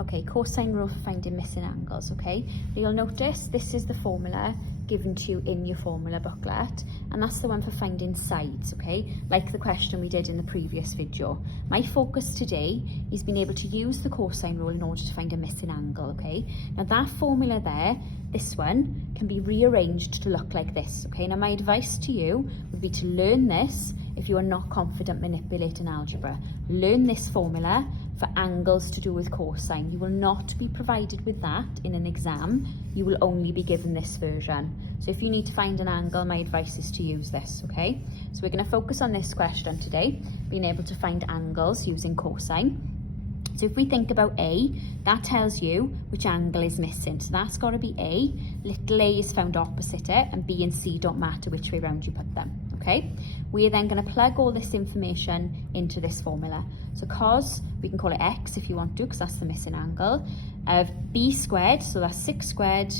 Okay, cosine rule for finding missing angles, okay? You'll notice this is the formula given to you in your formula booklet, and that's the one for finding sides, okay? Like the question we did in the previous video. My focus today is being able to use the cosine rule in order to find a missing angle, okay? Now that formula there, this one, can be rearranged to look like this, okay? Now my advice to you would be to learn this if you are not confident manipulating algebra. Learn this formula for angles to do with cosine. You will not be provided with that in an exam. You will only be given this version. So if you need to find an angle, my advice is to use this, okay? So we're going to focus on this question today, being able to find angles using cosine. So if we think about A, that tells you which angle is missing. So that's got to be A. Little a is found opposite it, and B and C don't matter which way round you put them, okay? We are then going to plug all this information into this formula. So cos, we can call it x if you want to, because that's the missing angle, of B squared, so that's 6 squared,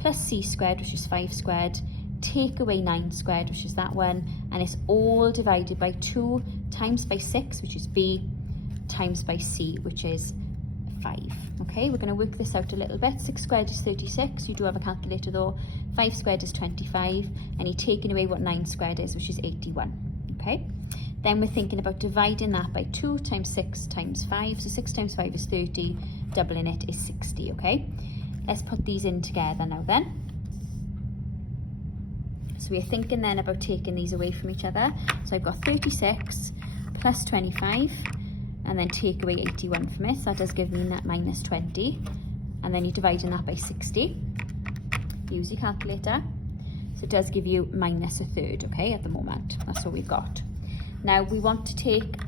plus C squared, which is 5 squared, take away 9 squared, which is that one, and it's all divided by 2 times by 6, which is B, times by C, which is 5. Okay, we're going to work this out a little bit. 6 squared is 36, you do have a calculator though. 5 squared is 25, and you're taking away what 9 squared is, which is 81. Okay, then we're thinking about dividing that by 2 times 6 times 5, so 6 times 5 is 30, doubling it is 60, okay? Let's put these in together now then. So we're thinking then about taking these away from each other. So I've got 36 plus 25, and then take away 81 from it, so that does give me that minus 20, and then you're dividing that by 60. Use your calculator. So it does give you minus a third, okay, at the moment. That's what we've got. Now we want to take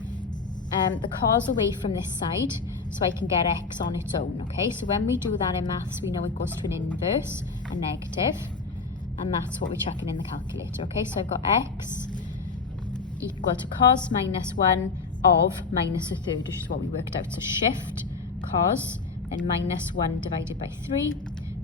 the cos away from this side so I can get x on its own, okay? So when we do that in maths, we know it goes to an inverse, a negative, and that's what we're checking in the calculator, okay? So I've got x equal to cos minus 1 of minus a third, which is what we worked out. So shift cos and minus 1 divided by 3,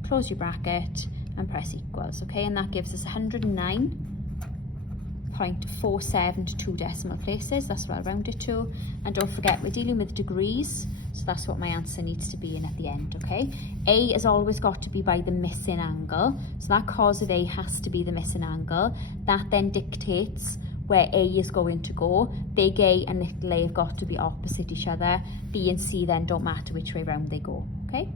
close your bracket and press equals, okay? And that gives us 109.47 to 2 decimal places. That's what I'll round it to. And don't forget, we're dealing with degrees, so that's what my answer needs to be in at the end, okay? A has always got to be by the missing angle, so that cos of A has to be the missing angle. That then dictates where A is going to go. Big A and little a have got to be opposite each other. B and C then don't matter which way round they go, okay?